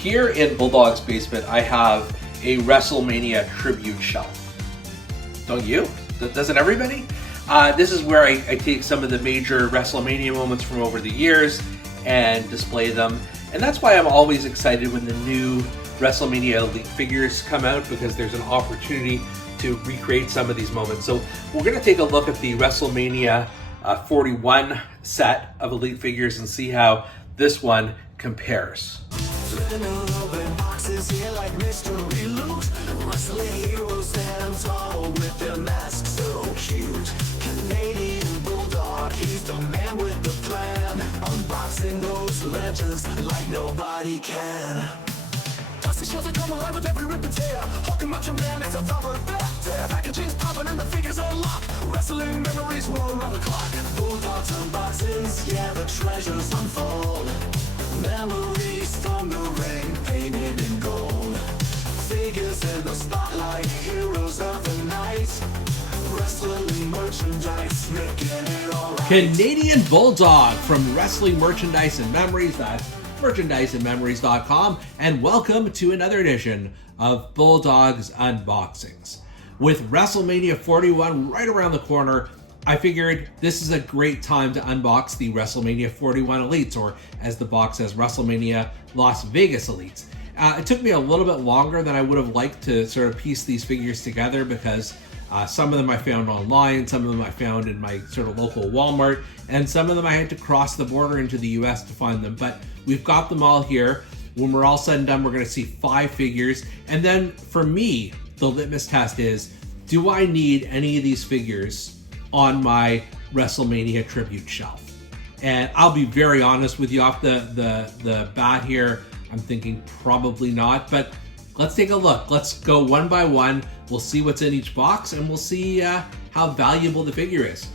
here in Bulldog's basement, I have a WrestleMania tribute shelf. Don't you? Doesn't everybody? This is where I take some of the major WrestleMania moments from over the years and display them. And that's why I'm always excited when the new WrestleMania Elite figures come out, because there's an opportunity to recreate some of these moments. So we're going to take a look at the WrestleMania 41 set of Elite figures and see how this one compares. Wrestling heroes stand tall with their masks so cute. Canadian Bulldog, he's the man with the plan. Unboxing those legends like nobody can. Dusty shows that come alive with every rip and tear. Hogan Macho Man is a thorough there. Packaging's popping and the figures are locked. Wrestling memories roll around the clock. Bulldogs unboxings, yeah, the treasures unfold. Memories from the ring, painted in gold. Figures in the spotlight, heroes of the night. Wrestling merchandise, making it all right. Canadian Bulldog from Wrestling Merchandise and Memories. That's merchandiseandmemories.com. And welcome to another edition of Bulldog's Unboxings. With WrestleMania 41 right around the corner, I figured this is a great time to unbox the WrestleMania 41 Elites, or as the box says, WrestleMania Las Vegas Elites. It took me a little bit longer than I would have liked to sort of piece these figures together, because some of them I found online, some of them I found in my sort of local Walmart, and some of them I had to cross the border into the US to find them. But we've got them all here. When we're all said and done, we're going to see 5 figures. And then for me, the litmus test is, do I need any of these figures on my WrestleMania tribute shelf? And I'll be very honest with you off the bat here. I'm thinking probably not, but let's take a look. Let's go one by one. We'll see what's in each box, and we'll see how valuable the figure is.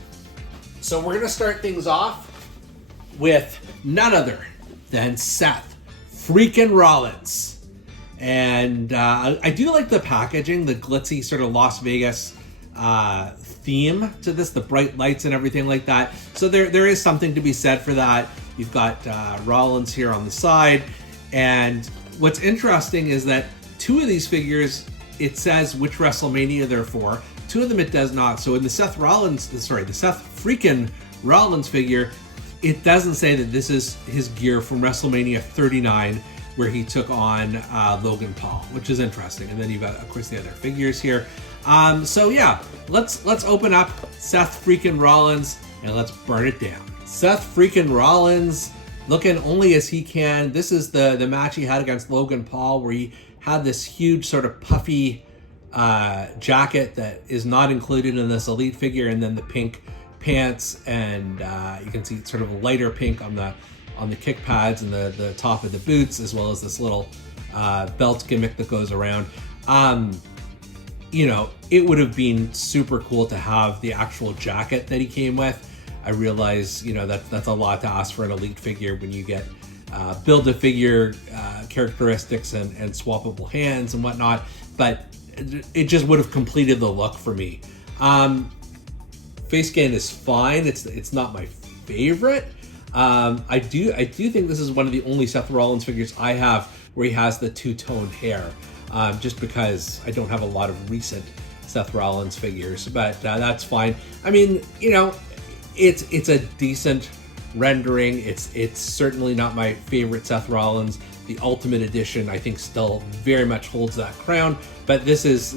So we're gonna start things off with none other than Seth Freakin Rollins. And I do like the packaging, the glitzy sort of Las Vegas theme to this, the bright lights and everything like that. So there is something to be said for that. You've got Rollins here on the side. And what's interesting is that 2 of these figures, it says which WrestleMania they're for. 2 of them it does not. So in the Seth Freakin Rollins figure, it doesn't say that this is his gear from WrestleMania 39, where he took on Logan Paul, which is interesting. And then you've got, of course, the other figures here. So yeah, let's open up Seth Freakin Rollins and let's burn it down. Seth Freakin Rollins, looking only as he can. This is the match he had against Logan Paul, where he had this huge sort of puffy jacket that is not included in this Elite figure, and then the pink pants, and you can see sort of a lighter pink on the kick pads and the top of the boots, as well as this little belt gimmick that goes around. You know, it would have been super cool to have the actual jacket that he came with. I realize, you know, that's a lot to ask for an Elite figure when you get build-a-figure characteristics and swappable hands and whatnot, but it just would have completed the look for me. Face scan is fine. It's not my favorite. I do think this is one of the only Seth Rollins figures I have where he has the two-tone hair, just because I don't have a lot of recent Seth Rollins figures, but that's fine. I mean, you know, it's a decent rendering. It's certainly not my favorite Seth Rollins. The Ultimate Edition, I think, still very much holds that crown, but this is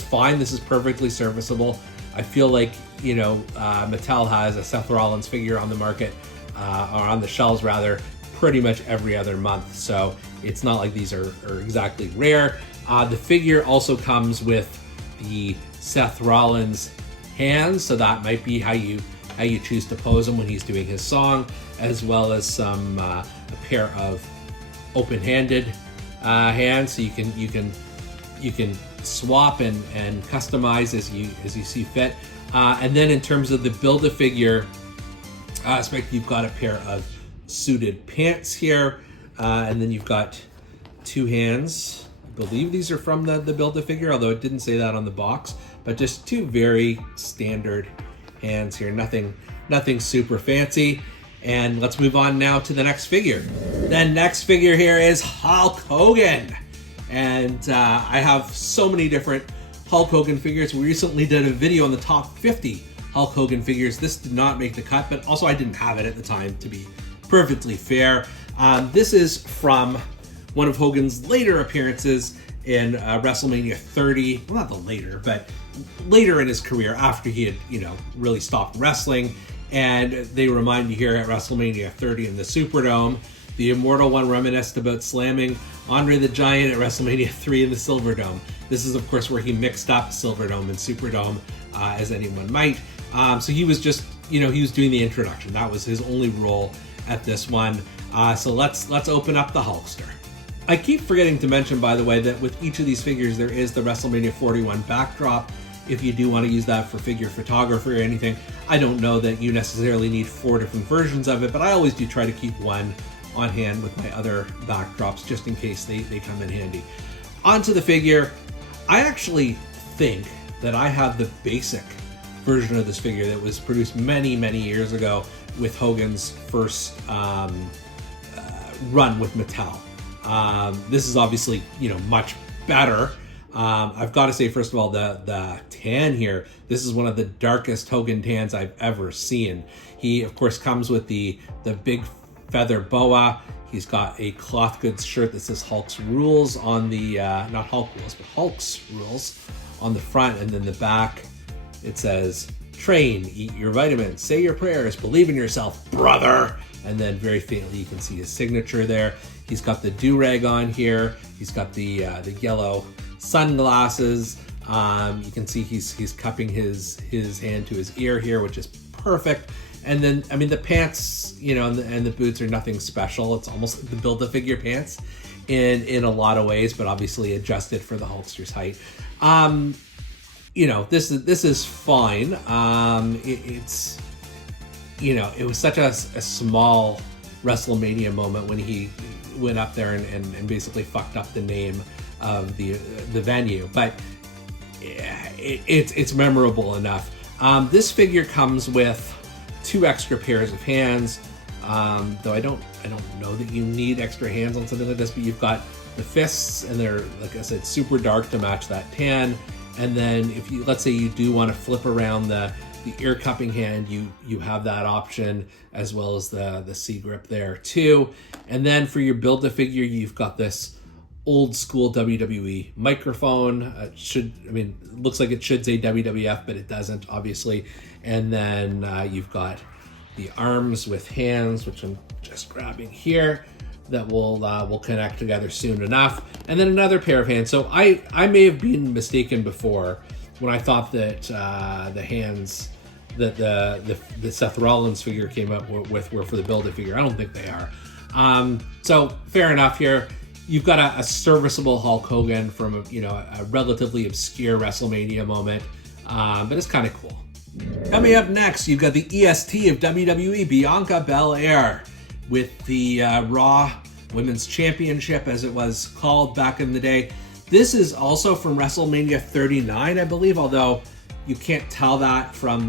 fine. This is perfectly serviceable. I feel like, you know, Mattel has a Seth Rollins figure on the market, or on the shelves rather, pretty much every other month, so it's not like these are exactly rare. The figure also comes with the Seth Rollins hands, so that might be how you choose to pose him when he's doing his song, as well as some a pair of open-handed hands, so you can swap and customize as you see fit. And then in terms of the Build-A-Figure aspect, you've got a pair of suited pants here, and then you've got 2 hands. I believe these are from the Build-A-Figure, although it didn't say that on the box, but just 2 very standard hands here, nothing super fancy. And let's move on now to the next figure. The next figure here is Hulk Hogan. And I have so many different Hulk Hogan figures. We recently did a video on the top 50 Hulk Hogan figures. This did not make the cut, but also I didn't have it at the time, to be perfectly fair. This is from one of Hogan's later appearances in WrestleMania 30. Well, not the later, but later in his career after he had, really stopped wrestling. And they remind you here at WrestleMania 30 in the Superdome. The Immortal One reminisced about slamming Andre the Giant at WrestleMania 3 in the Silverdome. This is, of course, where he mixed up Silverdome and Superdome, as anyone might. So he was just, he was doing the introduction. That was his only role at this one. So let's open up the Hulkster. I keep forgetting to mention, by the way, that with each of these figures, there is the WrestleMania 41 backdrop. If you do want to use that for figure photography or anything, I don't know that you necessarily need 4 different versions of it, but I always do try to keep one on hand with my other backdrops just in case they come in handy. Onto the figure. I actually think that I have the basic version of this figure that was produced many, many years ago with Hogan's first run with Mattel. This is obviously, much better. I've got to say, first of all, the tan here, this is one of the darkest Hogan tans I've ever seen. He, of course, comes with the big feather boa. He's got a cloth goods shirt that says Hulk's Rules on the, not Hulk Rules, but Hulk's Rules on the front. And then the back, it says, train, eat your vitamins, say your prayers, believe in yourself, brother. And then very faintly, you can see his signature there. He's got the do-rag on here. He's got the yellow sunglasses. You can see he's cupping his hand to his ear here, which is perfect. And then, the pants, and the boots are nothing special. It's almost the Build-A-Figure pants in a lot of ways, but obviously adjusted for the Hulkster's height. This is fine. It's, it was such a small WrestleMania moment when he went up there and basically fucked up the name of the venue, but it's memorable enough. This figure comes with 2 extra pairs of hands, though I don't know that you need extra hands on something like this, but you've got the fists, and they're, like I said, super dark to match that tan. And then if you, let's say you do want to flip around the ear cupping hand, you have that option, as well as the C grip there too. And then for your Build-A-Figure, you've got this old school WWE microphone. It looks like it should say WWF, but it doesn't, obviously. And then you've got the arms with hands, which I'm just grabbing here, that will connect together soon enough. And then another pair of hands. So I may have been mistaken before when I thought that the hands that the Seth Rollins figure came up with were for the Build-A-Figure. I don't think they are. So fair enough here. You've got a serviceable Hulk Hogan from a relatively obscure WrestleMania moment, but it's kind of cool. Coming up next, you've got the EST of WWE, Bianca Belair, with the Raw Women's Championship, as it was called back in the day. This is also from WrestleMania 39, I believe, although you can't tell that from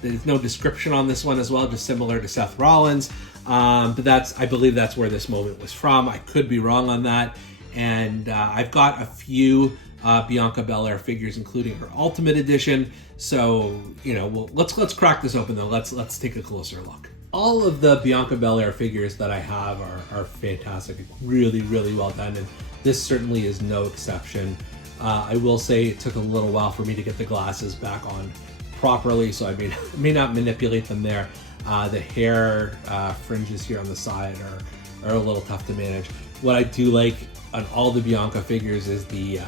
there's no description on this one as well, just similar to Seth Rollins. But I believe that's where this moment was from. I could be wrong on that. And I've got a few Bianca Belair figures, including her Ultimate Edition. So, let's crack this open though. Let's take a closer look. All of the Bianca Belair figures that I have are fantastic, really, really well done, and this certainly is no exception. I will say it took a little while for me to get the glasses back on properly, so I may not manipulate them there. The hair fringes here on the side are a little tough to manage. What I do like on all the Bianca figures is the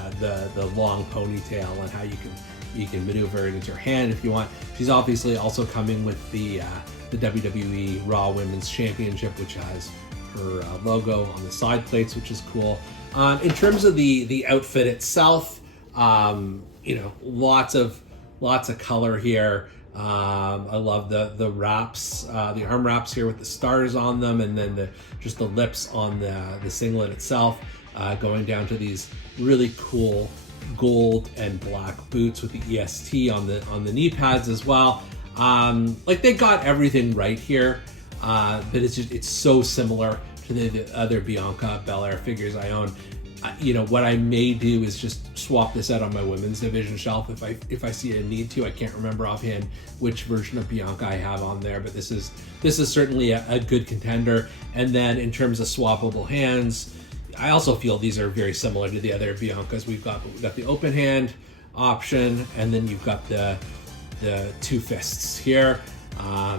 long ponytail and how you can maneuver it into her hand if you want. She's obviously also coming with the WWE Raw Women's Championship, which has her logo on the side plates, which is cool. In terms of the outfit itself, lots of color here. I love the wraps, the arm wraps here with the stars on them, and then just the lips on the singlet itself, going down to these really cool gold and black boots with the EST on the knee pads as well. They got everything right here. but it's so similar to the other Bianca Belair figures I own. You know, what I may do is just swap this out on my women's division shelf if I see a need to. I can't remember offhand which version of Bianca I have on there, but this is certainly a good contender. And then in terms of swappable hands, I also feel these are very similar to the other Biancas. We've got the open hand option, and then you've got the two fists here.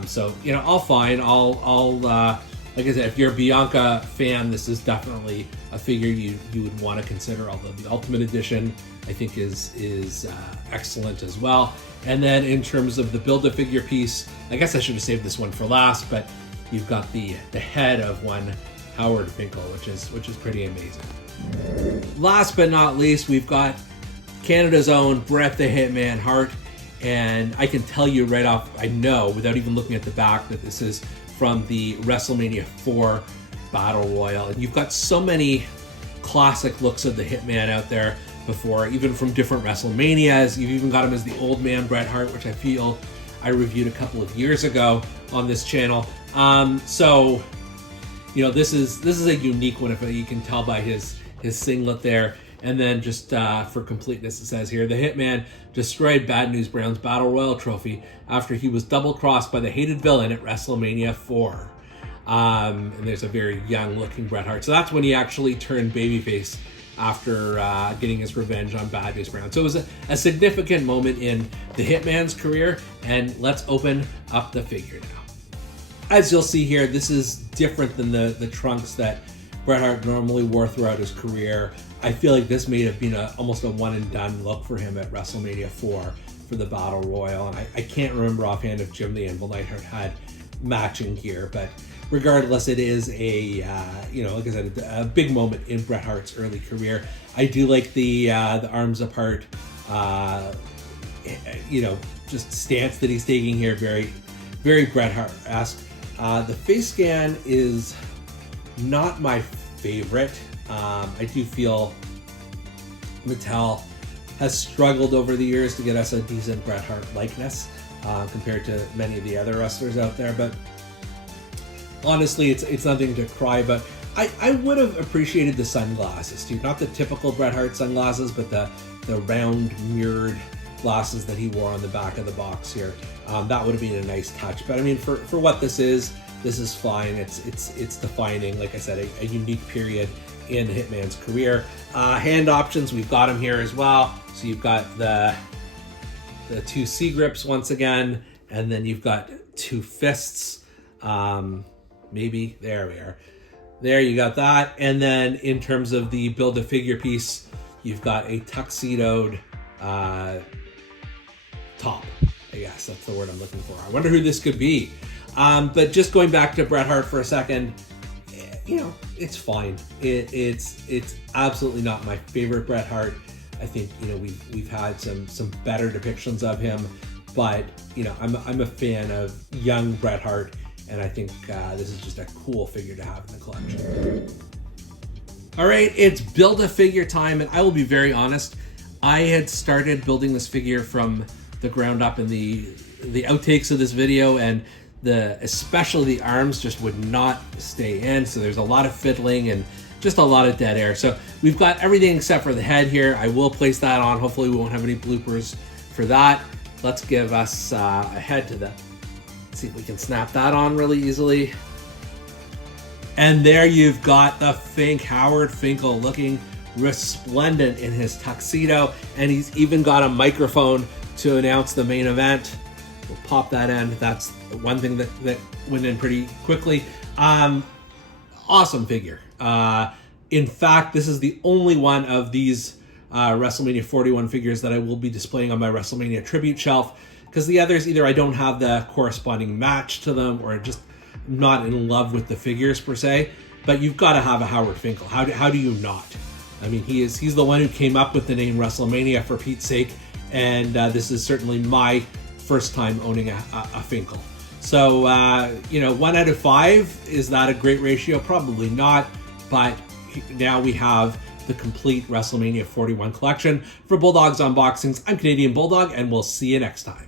So you know, all fine. I'll like I said, if you're a Bianca fan, this is definitely a figure you would want to consider. Although the Ultimate Edition, I think, is excellent as well. And then in terms of the Build-A-Figure piece, I guess I should have saved this one for last, but you've got the head of one Howard Finkel, which is pretty amazing. Last but not least, we've got Canada's own Bret the Hitman Hart, and I can tell you right off, I know without even looking at the back, that this is from the WrestleMania 4 Battle Royal. And you've got so many classic looks of the Hitman out there before, even from different WrestleManias. You've even got him as the old man Bret Hart, which I feel I reviewed a couple of years ago on this channel. So, you know, this is a unique one, if you can tell by his singlet there. And then just for completeness, it says here, the Hitman destroyed Bad News Brown's Battle Royal trophy after he was double-crossed by the hated villain at WrestleMania 4. And there's a very young-looking Bret Hart. So that's when he actually turned babyface after getting his revenge on Bad News Brown. So it was a significant moment in the Hitman's career. And let's open up the figure now. As you'll see here, this is different than the trunks that Bret Hart normally wore throughout his career. I feel like this may have been almost a one-and-done look for him at WrestleMania 4 for the Battle Royal. And I can't remember offhand if Jim the Anvil Neidhart had matching gear, but regardless, it is you know, like I said, a big moment in Bret Hart's early career. I do like the arms apart, you know, just stance that he's taking here, very, very Bret Hart-esque. The face scan is not my favorite. I do feel Mattel has struggled over the years to get us a decent Bret Hart likeness compared to many of the other wrestlers out there. But honestly, it's nothing to cry about. I would have appreciated the sunglasses too. Not the typical Bret Hart sunglasses, but the round mirrored glasses that he wore on the back of the box here. That would have been a nice touch. But I mean, for what this is fine. It's defining, like I said, a unique period in Hitman's career. Hand options, we've got them here as well. So you've got the two C grips once again, and then you've got two fists. Maybe there we are. There you got that. And then in terms of the Build-A-Figure piece, you've got a tuxedoed top. I guess that's the word I'm looking for. I wonder who this could be. But just going back to Bret Hart for a second, you know, it's fine. It's absolutely not my favorite Bret Hart. I think, you know, we've had some better depictions of him, but you know, I'm a fan of young Bret Hart, and I think this is just a cool figure to have in the collection. All right, it's Build-A-Figure time, and I will be very honest. I had started building this figure from the ground up in the outtakes of this video, and especially the arms just would not stay in, so there's a lot of fiddling and just a lot of dead air. So we've got everything except for the head here. I will place that on. Hopefully we won't have any bloopers for that. Let's give us a head to the... Let's see if we can snap that on really easily. And there you've got the Howard Finkel looking resplendent in his tuxedo, and he's even got a microphone to announce the main event. We'll pop that in. That's one thing that went in pretty quickly. Awesome figure. In fact, this is the only one of these WrestleMania 41 figures that I will be displaying on my WrestleMania tribute shelf, because the others, either I don't have the corresponding match to them, or just not in love with the figures per se. But you've got to have a Howard Finkel. How do you not? I mean, he's the one who came up with the name WrestleMania, for Pete's sake, and this is certainly my first time owning a Finkel. So, you know, 1 out of 5, is that a great ratio? Probably not, but now we have the complete WrestleMania 41 collection. For Bulldog's Unboxings, I'm Canadian Bulldog, and we'll see you next time.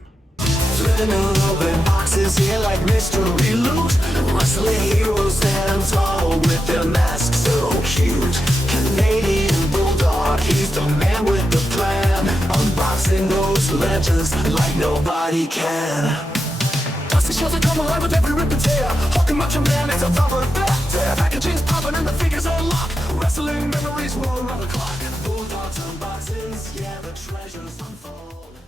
Living in open boxes here like mystery loot. Wrestling heroes stand tall with their masks so cute. Canadian Bulldog, he's the man with the plan. Unboxing those legends like nobody can. Dusty shows that come alive with every rip and tear. Hogan Macho Man is a thumper back. Packaging's popping and the figures are locked. Wrestling memories roll around the clock. Bulldogs unboxings, yeah, the treasures unfold.